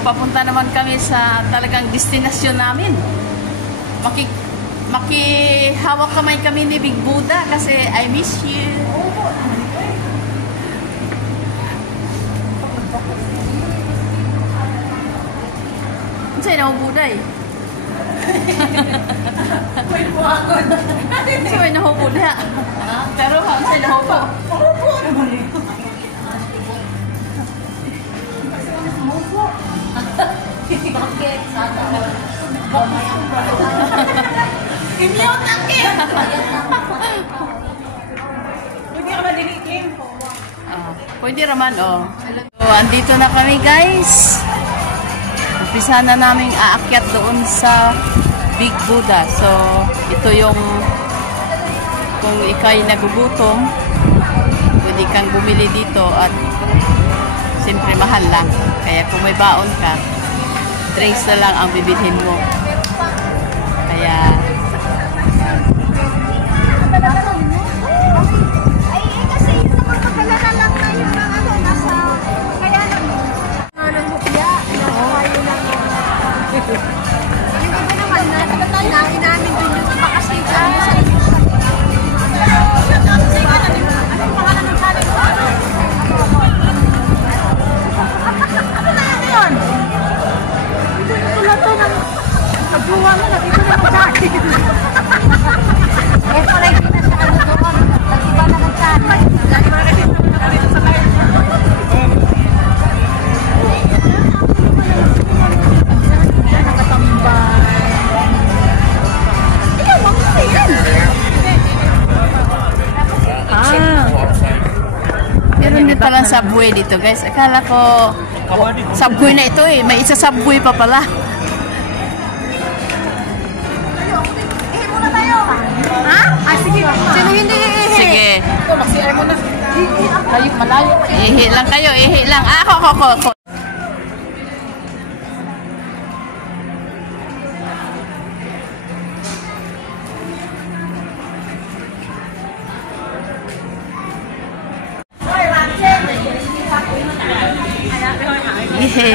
papunta naman kami sa talagang destinasyon namin. Makihawak kamay kami ni Big Buddha kasi I miss you. Sa'yo na ako Buddha eh. May buhakon. Sa'yo na ako Buddha. Pero sa'yo na ako. Parupo naman eh. Bakit? Sana. Imiyot ang Kim! Pwede ka ba dinitin? Pwede naman oh. So, andito na kami guys. Umpisa na naming aakyat doon sa Big Buddha. So, ito yung kung ikay nagugutom, pwede kang bumili dito at siyempre mahal lang. Kaya kung may baon ka, drinks na lang ang bibilhin mo. Kaya kasi yung magpagkalala lang na yung mga nasa kaya lang mukya kayo lang yung iba naman nahin namin dun yung makasave kami sa anong pangalan ng channel ko? Ano na yun? Ito na to ng pagbuwa mo nakita na mag-channel eh pala yung na sa ano doon nag-iba na mag-channel lagi mo na kasi nakalito sa kayo nakatambay ikaw mamusta yan meron din palang subway dito guys. Akala ko subway na ito eh. May isa subway pa pala. ihi muna tayo ha? ah sige sino hindi ihi? Sige. mag-CR muna malayo Ihi lang kayo. Ihi lang. Ako. Yehey.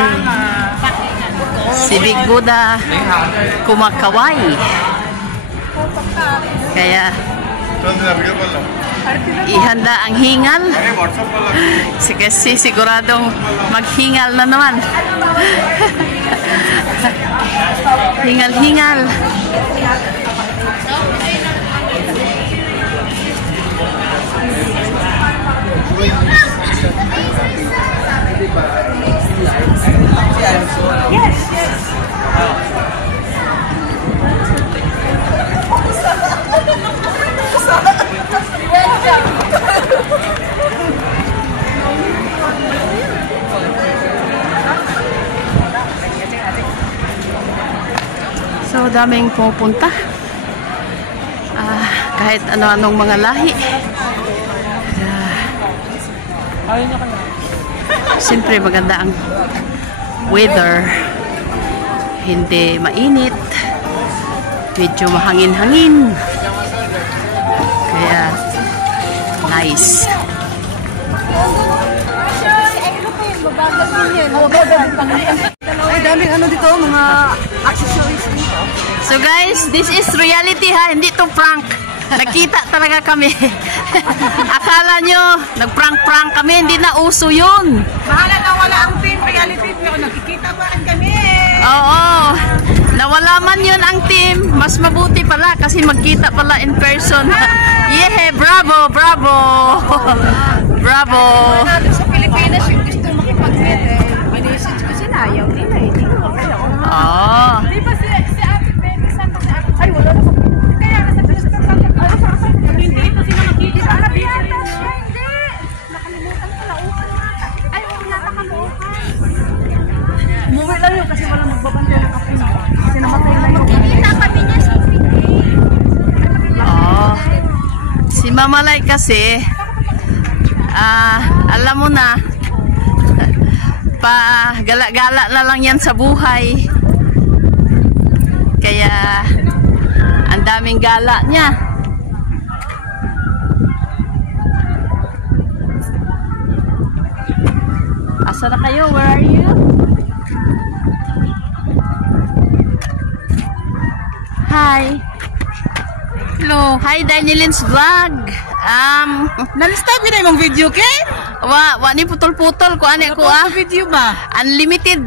Si Big Buddha kumakaway. Kaya ihanda ang hingal. Kasi siguradong maghingal na naman. Hingal-hingal. yes So, daming pumupunta. Kahit ano-anong mga lahi. Siyempre, maganda ang weather. Hindi mainit. Medyo mahangin-hangin. Kaya, nice. ay daming ano dito mga accessories dito So guys, this is reality ha, hindi to prank. Nakita talaga kami. Akala nyo, nag-prank-prank kami, hindi na uso yun. bahala na wala ang team reality pero nakikita pa rin kami Oo, nawala man yun ang team. Mas mabuti pala kasi magkita pala in person. Yeah, bravo, bravo. Bravo. natin sa Pilipinas yung gusto makipag-meet message ko sila ayaw nila hindi ko kaya di ba si Ate Benny saan si Ate ay wala na kaya nasa hindi pa sila makikita hindi nakalimutan kalaukan ay natakalukan umuwi lang yun kasi walang magbabantay ng kape kasi namatay na yun kinita kami niya sa Si Mamalay kasi alam mo na pa gala-gala na lang yan sa buhay. Kaya ang daming gala niya. Asa na kayo? Where are you? Hi. Hello. Hi, Danielyn's vlog. Non-stop yun yung video, kay? Wa ni putol-putol ko ani ko Video ba? Unlimited.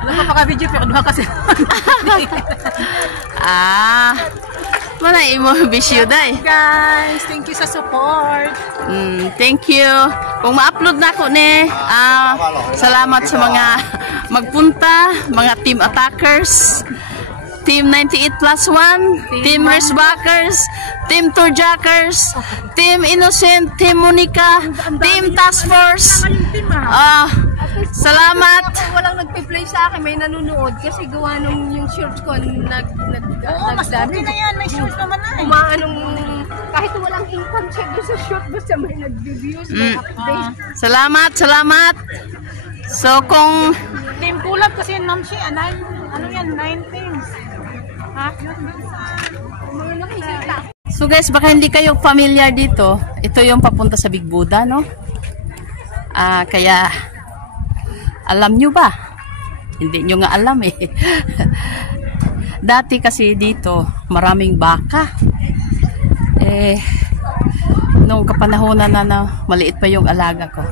Wala pa video pero duha kasi. Mana imo bisyo day. Guys, thank you sa support. Thank you. Kung ma-upload na ko ni, salamat sa mga magpunta, mga team attackers, team 98+1, team Racebackers, team Tourjackers, team Innocent, team Monica, team Task Force. Salamat. Walang nagpe-play sa akin, may nanonood kasi gawa nung yung shorts ko mas okay na yan, may shorts naman na. Kahit walang income check sa short, basta may nag-reviews, may update. Salamat. So kung Team Kulab kasi namsi, ano yan, 9 teams. Ha? Mga nakikita. So guys, baka hindi kayo familiar dito. Ito yung papunta sa Big Buddha, no? Kaya alam nyo ba? Hindi nyo nga alam eh. Dati kasi dito, maraming baka. Nung kapanahonan na maliit pa yung alaga ko,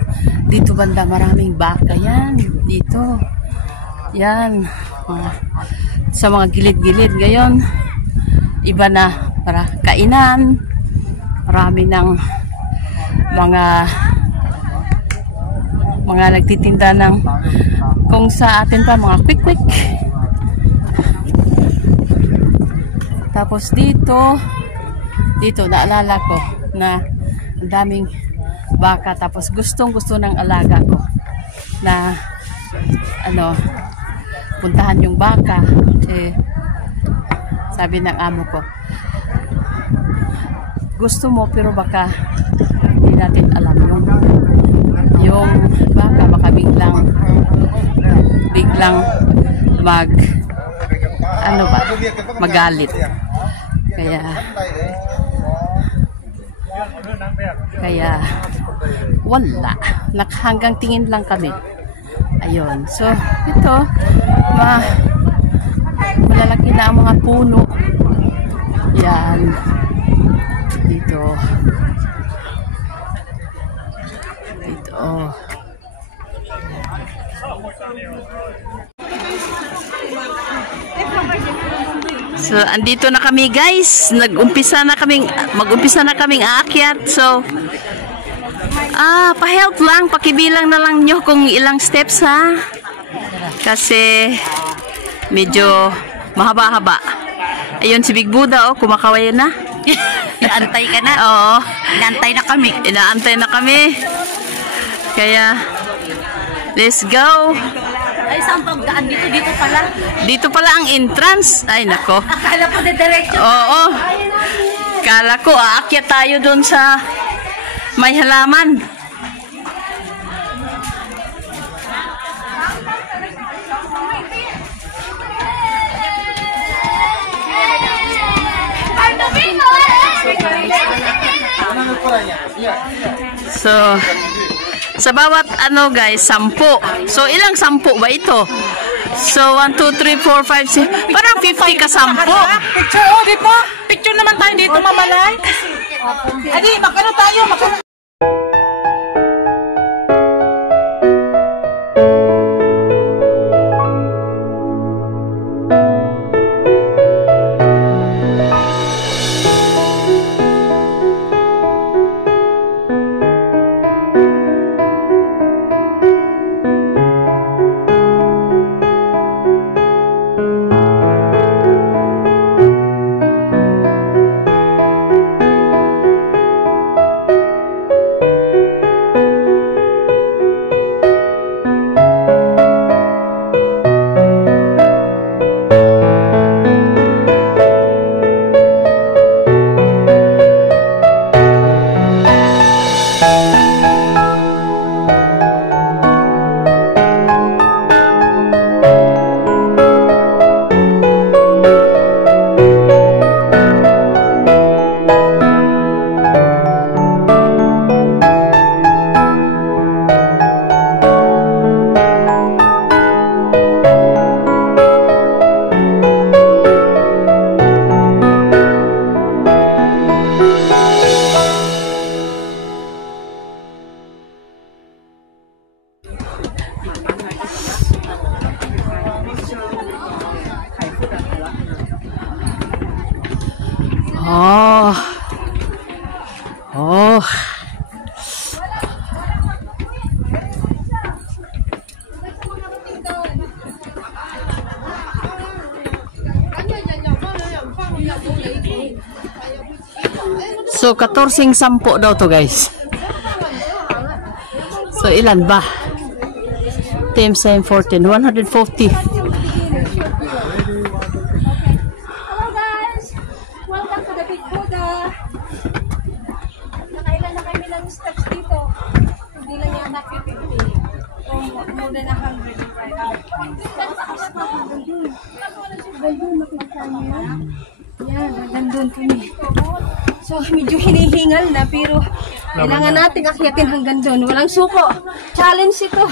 dito banda maraming baka yan. Dito. Yan. Sa mga gilid-gilid ngayon, iba na para kainan. Marami ng mga nagtitinda ng kung sa atin pa mga quick. Tapos dito naalala ko na ang daming baka, tapos gustong-gusto ng alaga ko na puntahan yung baka. Sabi ng amo ko, gusto mo pero baka hindi natin alam yung baka baka biglang magalit. Kaya wala, hanggang tingin lang kami. Ayun, so ito malalaki na ang mga puno yan dito. So andito na kami guys, mag-umpisa na kaming aakyat. So pa-help lang, pakibilang na lang nyo kung ilang steps ha, kasi medyo mahaba-haba. Ayun si Big Buddha, kumakaway na. Inaantay ka na? Oo. Inaantay na kami. Kaya let's go. Ay, saan pagdaan dito? Dito pala. Dito pala ang entrance. Ay nako. Akala ko na diretso. Oo. Kala ko aakyat tayo doon sa may halaman. So, sa bawat guys, 10. So, ilang 10 ba ito? So, 1, 2, 3, 4, 5, 6. Parang 50 ka 10. Picture, dito. Picture naman tayo dito, mamalay. Adi, makano tayo, makano. Oh. Oh. So, 14.10 daw to guys. So, ilan ba? Times 14, 140. Hello guys! Welcome to the Big Buddha. Nakailan na kami ng steps dito. Hindi lang yata 50. O more than 100. Gandun, makikita niyo. Yan, gandun kami. So, medyo hinihingal na pero kailangan natin akyatin hanggang doon. Walang suko. Challenge ito.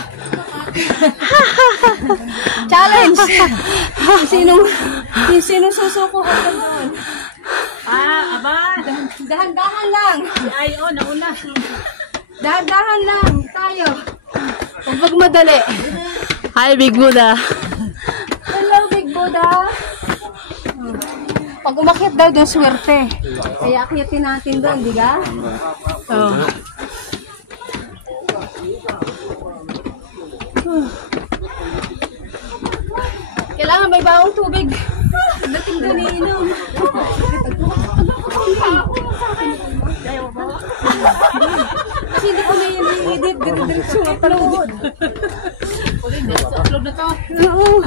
Challenge! Yung sinong susuko hanggang doon. Aba! Dahan-dahan lang. Ay, nauna. Dahan-dahan lang tayo. Huwag magmadali. Hi, Big Buddha. Hello, Big Buddha. Pag umakyat daw doon, swerte. Kaya akyatin natin doon, di ba? Oh. Kailangan may bawang tubig. Pagdating doon iinom. Kasi hindi ko na yun i-edit. Diretso upload. Upload na to. Oo.